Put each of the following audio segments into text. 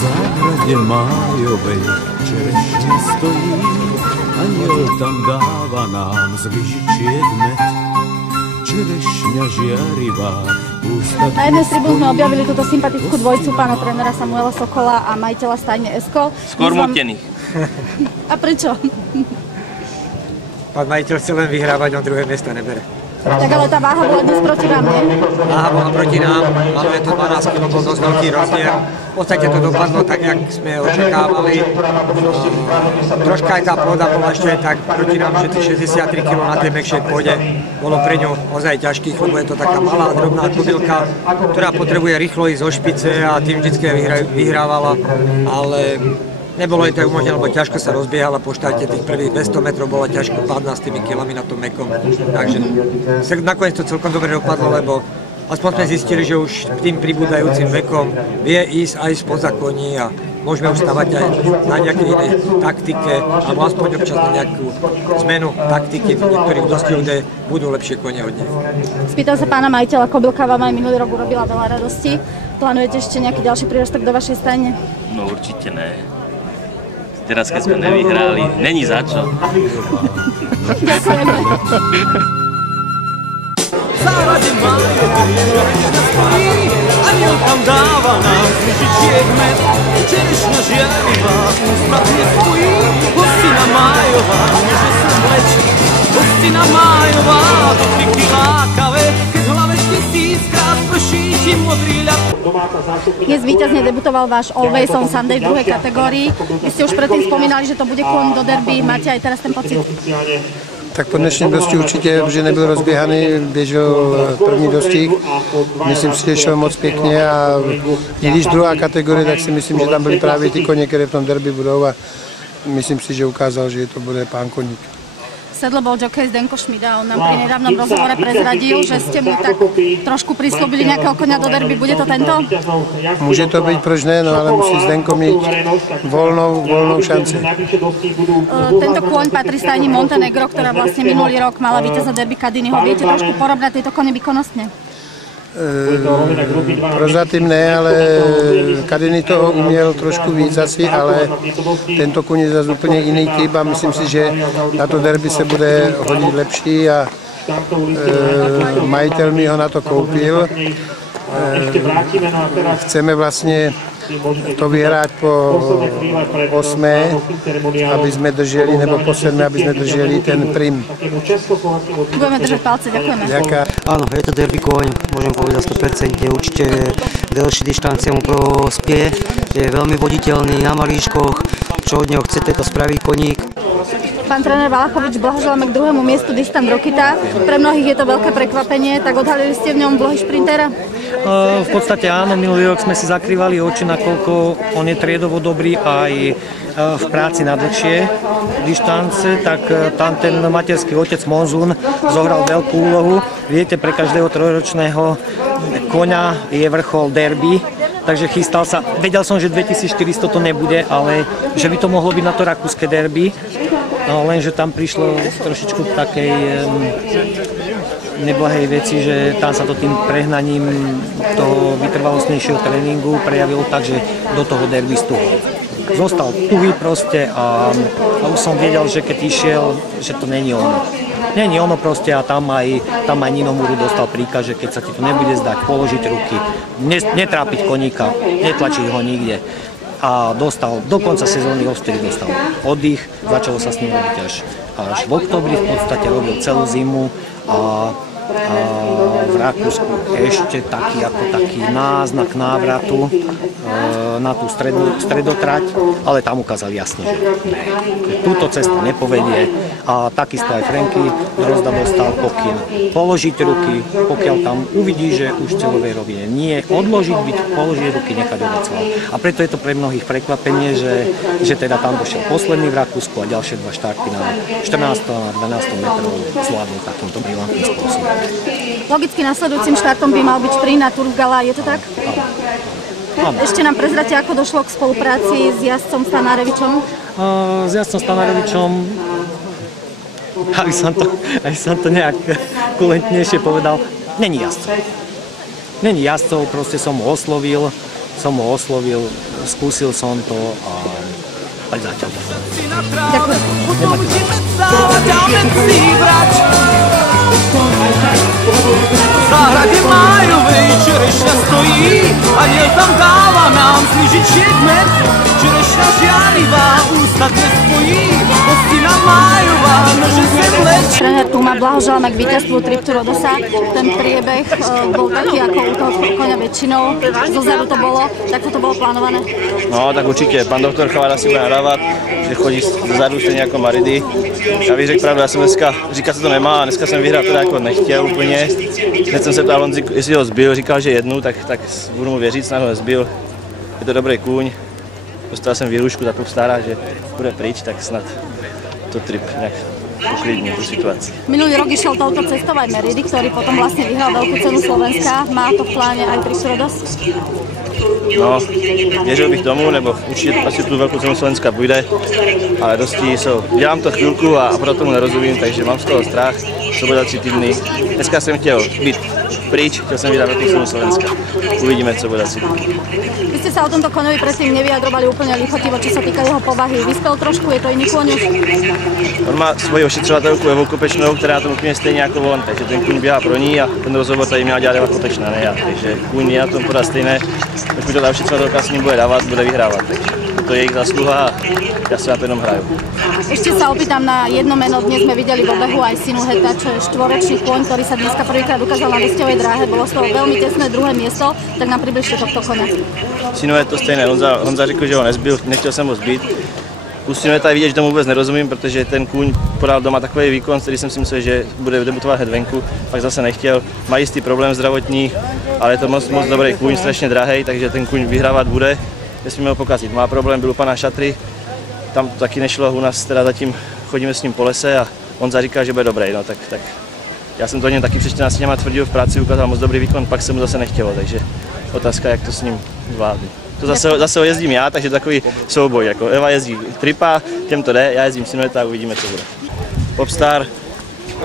Záhradě májovej čerešně stojí, aniel tam dáva nám z lyžičiek med. Čerešňa žiarivá. Na jednej z tribún sme objavili túto sympatickú dvojicu pána trénera Samuela Sokola a majiteľa stajne Eskol. Skormotených. A prečo? Pán majiteľ chce len vyhrávať, on druhé miesto nebere. Tak ale tá váha bola dnes proti nám, nie? Váha bola proti nám, máme tu 12 kg, bol dosť veľký rozdiel. V podstate to dopadlo tak, jak sme očakávali. Troška aj tá pôda bola ešte aj tak proti nám, že tých 63 kg na tej mäkšej pôde bolo pre ňu ozaj ťažkých, lebo je to taká malá, drobná kobylka, ktorá potrebuje rýchlo ísť zo špice a tým vždycky vyhrávala, ale nebolo jej to umožnené, lebo ťažko sa rozbiehala po štarte tých prvých 200 metrov, bola ťažko padná s tými kilami na tom mäkkom. Takže nakoniec to celkom dobre dopadlo, lebo aspoň sme zistili, že už tým pribúdajúcim vekom vie ísť aj spoza koní a môžeme už stavať aj na nejakej inej taktike, alebo aspoň občas na nejakú zmenu taktiky v niektorých dostihoch, kde budú lepšie kone od nej. Spýtam sa pána majiteľa, kobylka vám aj minulý rok urobila veľa radosti. Plánujete ešte nejaký ďalší prírastok do vašej stajne? No určite ne. Teraz, keď sme nevyhrali, není za čo. Ďakujeme. Záhradě májovej čerešňa stojí, aniel tam dáva nám z lyžičiek med. Čerešňa žiarivá ústratne stojí, hostina májová, môže sa vlečiť. Hostina májová, dotyky lákavé, keď v hlave 1000-krát prší ti modrý ľad. Dnes víťazne debutoval váš Always on Sunday v druhej kategórii. Vy ste už predtým spomínali, že to bude kôň do derby. Máte aj teraz ten pocit? Tak po dnešním dosti určitě, protože nebyl rozběhaný, běžel první dostih. Myslím si, že šel moc pěkně a i když druhá kategorie, tak si myslím, že tam byly právě ty koně, které v tom derby budou a myslím si, že ukázal, že to bude pán koník. Sedlo bol jockey Zdenko Šmida, on nám pri nedávnom rozhovore prezradil, že ste mu tak trošku prislúbili nejakého koňa do derby. Bude to tento? Může to být, proč ne, no ale musí Zdenko mít volnou šanci. Tento kôň patrí stajni Montenegro, ktorá vlastne minulý rok mala víťaza derby Kadiniho. Viete trošku porovnať tieto kone výkonnostne? Prozatím ne, ale Kadiny toho uměl trošku víc asi, ale tento kůň je zase úplně jiný typ a myslím si, že na to derby se bude hodit lepší a majitel mi ho na to koupil. Chceme vlastně to vyhrát po 8, aby jsme drželi, nebo po 7, aby jsme drželi ten prim. Budeme držať palce, ďakujeme. Áno, je to derby kôň, môžem povedať 100%, určite dlhší dištancia mu prospie, je veľmi voditeľný na malíškoch, čo od neho chcete, to spraví koník. Pán tréner Valachovič, blahoželáme k druhému miestu Distant Rokita. Pre mnohých je to veľké prekvapenie, tak odhalili ste v ňom vlohy šprintera? V podstate áno, minulý rok sme si zakrývali oči, nakoľko on je triedovo dobrý aj v práci na dlhšie dištance, tak tam ten materský otec Monzún zohral veľkú úlohu. Viete, pre každého trojročného koňa je vrchol derby, takže chystal sa. Vedel som, že 2400 to nebude, ale že by to mohlo byť na to rakúske derby. No, lenže tam prišlo trošičku k takej neblahej veci, že tam sa to tým prehnaním toho vytrvalostnejšieho tréningu prejavilo tak, že do toho derby stuhol. Zostal tuhý proste a už som vedel, že keď išiel, že to není ono. Není ono proste a tam aj Nino Muru dostal príkaz, že keď sa ti to nebude zdať, položiť ruky, netrápiť koníka, netlačiť ho nikde. A dostal, do konca sezóny odvtedy dostal oddych, začalo sa s ním robiť až v októbri, v podstate robil celú zimu a v Rakúsku ešte taký náznak návratu na tú stredotrať, ale tam ukázal jasne, že túto cestu nepovedie a takisto aj Franky Drozda dostal pokyn položiť ruky, pokiaľ tam uvidí, že už v celovej rovine nie, odložiť byť, položiť ruky, nechať odecovať. A preto je to pre mnohých prekvapenie, že teda tam došiel posledný v Rakúsku a ďalšie dva štarty na 14 a 12 metrov zvládol takýmto brilantným spôsobom. Logicky nasledujúcim štartom by mal byť šprint na Tour of Gala, je to tak? Áno. Ešte nám prezrate, ako došlo k spolupráci s jazdcom Stanarevičom? S jazdcom Stanarevičom aby som to nejak kulentnejšie povedal, není jazdcov. Není jazdcov, proste som ho oslovil, skúsil som to a tak zatiaľ. Ďakujem. V zahradě májovej čerešňa stojí, aniel tam dává nám snížiček med. Čerešňa žiarivá, ústa dnes spojí, hostina májová, nože sem leč. Tréner Tuma, blahoželáme k víťazstvu Triptu Rodosa. Ten priebeh bol taký ako u toho koňa väčšinou. Zozadu to bolo, takto to bolo plánované? No, tak určitě, pan doktor Chavada si bude nadávat, že chodí zezadu stejně jako Maridy. Já bych řekl pravdu, já jsem dneska, říkat se to nemá, a dneska jsem vyhrát teda jako nechtěl úplně. Hned jsem se ptal Honzi, jestli ho zbil, říkal, že jednu, tak budu mu věřit, snad ho nezbil. Je to dobrý kůň, dostal jsem výhrušku, tak stará, že bude pryč, tak snad to Trip nějak uklidní tu situaci. Minulý rok išiel touto cestou aj Meridy, ktorý potom vlastne vyhral veľkú cenu Slovenska. Má to v pláne aj Triptu Rodos? No, věřil bych tomu, nebo určitě asi tu velkou cenu Slovenska půjde, ale dosti jsou. Dělám to chvilku a proto tomu nerozumím, takže mám z toho strach, to bude 3 týdny. Dneska jsem chtěl být pryč, chtěl jsem vyhrát velkou cenu Slovenska. Uvidíme, co bude 3 týdny. Vy ste sa o tomto koňovi predtým nevyjadrovali úplne lichotivo, čo sa týka jeho povahy. Vyspel trošku, je to iný kôň už? On má svoji ošetřovatelku Evu Kopečnou, která to úplně stejně jako on, takže ten kůň běhá pro ní a ten rozhovor tady měla dělat Eva Kopečná, ne já. Takže kůň je na tom podat stejné, když mi to ta ošetřovatelka s ním bude dávat, bude vyhrávat. Takže to je jejich zasluha a já se na to jenom hraju. Ešte sa opýtam na jedno meno. Dnes sme videli v obehu aj Sinuheta, čo je štvoročný kôň, ktorý sa dneska prvýkrát ukázal na Vesťovej dráhe. Bolo z toho veľmi tesné druhé miesto, tak nám približte tohto koňa. Sinuhet to stejné, Honza řekl, že ho nezbil, nechtěl jsem ho zbít. U Sinuheta je vidět, že tomu vůbec nerozumím, protože ten kůň podal doma takový výkon, který jsem si myslel, že bude debutovat hned venku, pak zase nechtěl. Má jistý problém zdravotní, ale je to moc dobrý kůň, strašně drahej, takže ten kůň vyhrávat bude, nesmíme ho pokazit. Má problém, byl u pana Šatry, tam to taky nešlo, u nás teda zatím chodíme s ním po lese a Honza říká, že bude dobrý, no tak já jsem to o něm taky před 14 dněma tvrdil v práci, ukázal moc dobrý výkon, pak se mu zase nechtělo, takže otázka, jak to s ním zvládne. To zase ho jezdím já, takže takový souboj, jako Eva jezdí Tripa, těm to jde, já jezdím Sinuheta a uvidíme, co bude. Popstar,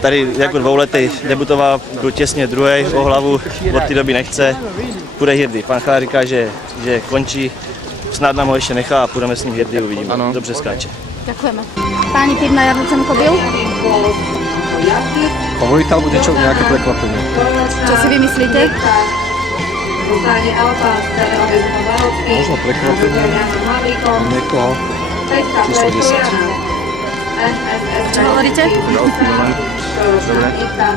tady jako dvouletý debutoval, byl těsně druhý o hlavu, od té doby nechce, půjde Hirdy. Pan Chala říká, že končí, snad nám ho ještě nechá a půjdeme s ním Hirdy, uvidíme, ano. Dobře skáče. Ďakujeme. Páni, tým na jarnú cenu kobyl? Favorit alebo nejaké prekvapenie? Čo si vymyslíte? Možno prekvapenie niekoho číslo 10. Čo hovoríte? Dobre.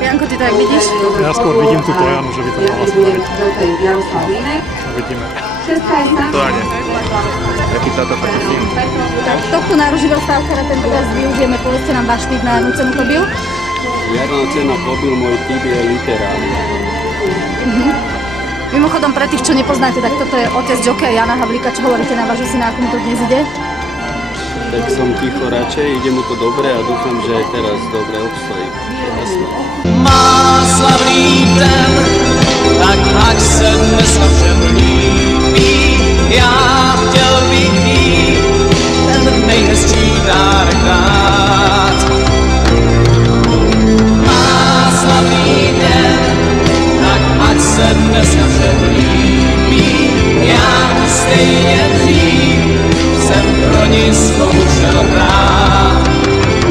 Janko, ty to jak vidíš? Ja skôr vidím tú Tojanu, že by to mala spraviť. Uvidíme. To ani. Jaký táto taký film? Tak tohto náruživého stávkara tentokrát využijeme. Povedzte nám váš tip na jarnú cenu kobyl. Jarná cena kobyl, môj tip je Literália. Mimochodom, pre tých, čo nepoznáte, tak toto je otec jokeja Jana Havlíka. Čo hovoríte na váš, že si na akom to dnes ide? Tak som ticho radšej, ide mu to dobre a dúfam, že aj teraz dobre obstojí. Má slavný den, tak ať se dneska všem líbí. Já chtěl bych jí ten nejhezčí dárek dát. Má slavný den, tak ať se dneska všem líbí. Já stejně dřív jsem pro ní zkoušel hrát.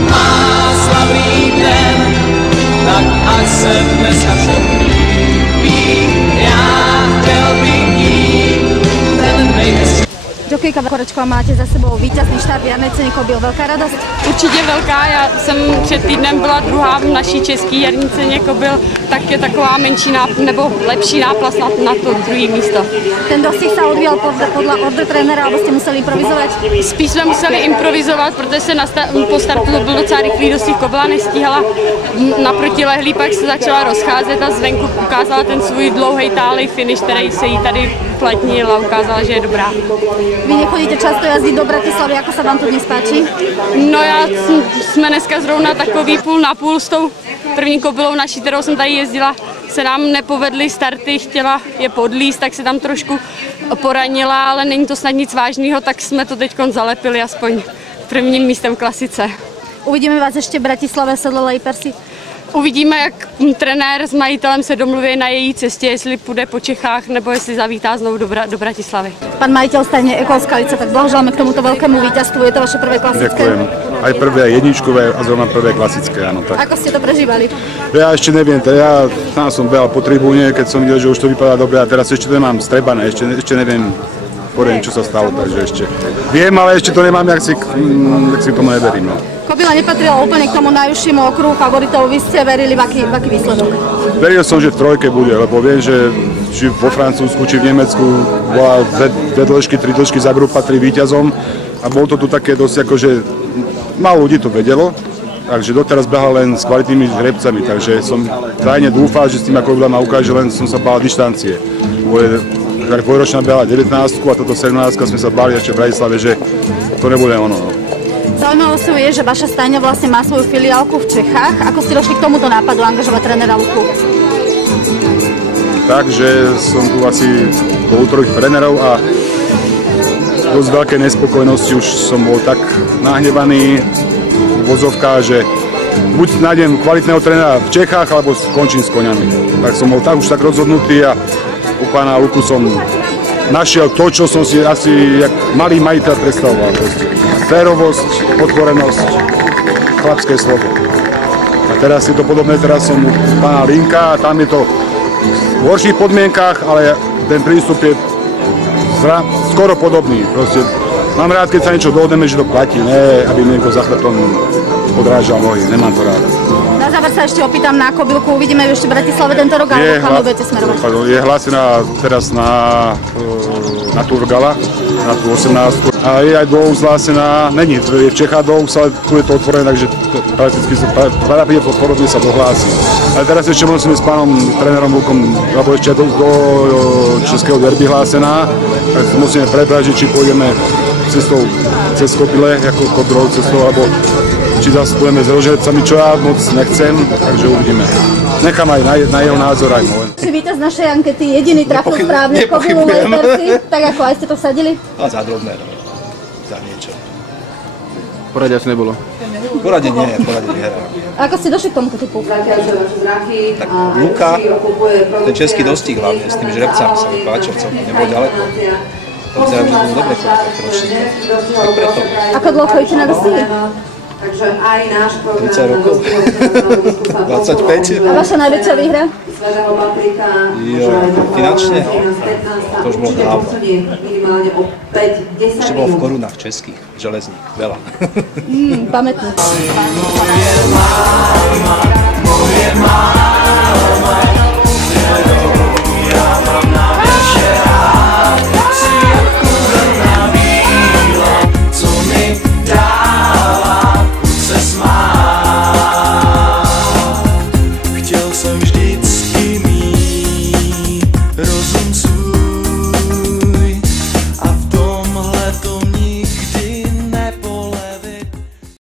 Má slavný den, tak ať se dneska všem líbí. Já chtěl bych jí ten nejhezčí. Jokejka Korečková, máte za sebou víťazný štart jarnej ceny kobyl. Velká radost? Určitě velká. Já jsem před týdnem byla druhá v naší české jarní ceně kobyl, tak je taková menší nebo lepší náplast na to druhé místo. Ten dostih sa odvíjal podľa order trénera, alebo ste museli improvizovať? Spíš jsme museli improvizovat, protože se po startu byl docela rychlý dostih, kobyla nestíhala naproti lehlý, pak se začala rozcházet a zvenku ukázala ten svůj dlouhý tálej finish, který se jí tady platnil a ukázala, že je dobrá. Vy nechodíte často jazdiť do Bratislavy, ako sa vám to dnes páči? No jsme dneska zrovna takový půl na půl s tou první kobylou naší, kterou jsem tady jezdila, se nám nepovedly starty, chtěla je podlíst, tak se tam trošku poranila, ale není to snad nic vážného, tak jsme to teď zalepili aspoň prvním místem klasice. Uvidíme vás ještě v Bratislave Saddle Lapersi? Uvidíme, jak trenér s majitelem se domluví na její cestě, jestli půjde po Čechách, nebo jestli zavítá znovu do Bratislavy. Pan majitel stajne Ekol Skalica, tak blahoželáme k tomuto veľkému víťazstvu. Je to vaše prvé klasické? Ďakujem. Aj prvé jedničkové a zrovna prvé klasické, áno. Tak. Ako ste to prežívali? Ja ešte neviem, ja tam som behal po tribúne, keď som videl, že už to vypadá dobre a teraz ešte to nemám strebané, ešte neviem poriadne, čo sa stalo, takže ešte viem, ale ešte to nemám, jak si tomu neverím. No. Kobila nepatrila úplne k tomu najúžšiemu okruhu favoritov, vy ste verili v aký výsledok? Veril som, že v trojke bude, lebo viem, že či vo Francúzsku, či v Nemecku bola dve dĺžky, tri dĺžky za grup patrí víťazom a bolo to tu také dosť akože málo ľudí to vedelo, takže doteraz behal len s kvalitnými hrebcami, takže som tajne dúfal, že s tým ako ma ukáže, len som sa bál dištancie. Tak dvojročná behala 19 a toto 17 sme sa báli ešte v Bratislave, že to nebude ono. No. Zaujímavosťou je, že vaša stajňa vlastne má svoju filiálku v Čechách. Ako ste došli k tomuto nápadu angažovať trénera Luku? Takže som tu asi bol u troch trénerov a dosť veľké nespokojnosti, už som bol tak nahnevaný v vozovkách, že buď nájdem kvalitného trénera v Čechách, alebo skončím s koňami. Tak som bol už tak rozhodnutý a u pána Luku som našiel to, čo som si asi jak malý majiteľ predstavoval. Férovosť, otvorenosť, chlapské slovo. A teraz je to podobné, teraz som u pána Linka a tam je to v horších podmienkách, ale ten prístup je skoro podobný. Proste, mám rád, keď sa niečo dohodneme, že to platí, ne, aby niekto za chrbtom podrážal nohy, nemám to rád. Na záver sa ešte opýtam na Kobylku, uvidíme ešte v Bratislave tento rok, alebo kam budete smerovať? Je hlásená teraz na Turgala, na tú 18. A je aj Doux hlásená, není, je v Čechách Doux, ale tu je to otvorené, takže prakticky podobne sa dohlási. Ale teraz ešte musíme s pánom trénerom Lukom, lebo ešte do českého derby hlásená, tak musíme prebrať, či pôjdeme cestou cez Kopile, ako kontrolou cestou, alebo či zase budeme s rožercami, čo ja moc nechcem, takže uvidíme. Nechám aj na jeho názor aj môj. Si víťaz našej ankety, jediný trafil správne Kobylu Lapersi, tak ako aj ste to vsadili? A za drobné, za niečo. Poradia asi nebolo. Poradie nie, poradie vyhrá. A ako ste došli k tomuto typu? Tak Luka, ten český dostih hlavne, s tými žrebcami sa mi páčil, celkom nebol ďaleko. To vyzerá, že to sú dobré kvalitatívne ročníky. Tak preto. Ako dlho chodíte na dostihy? 30 rokov. 25. A vaša najväčšia výhra? Jo, finančne? To už bolo dávno. Ešte bolo v korunách českých, železník, veľa. Pamätný.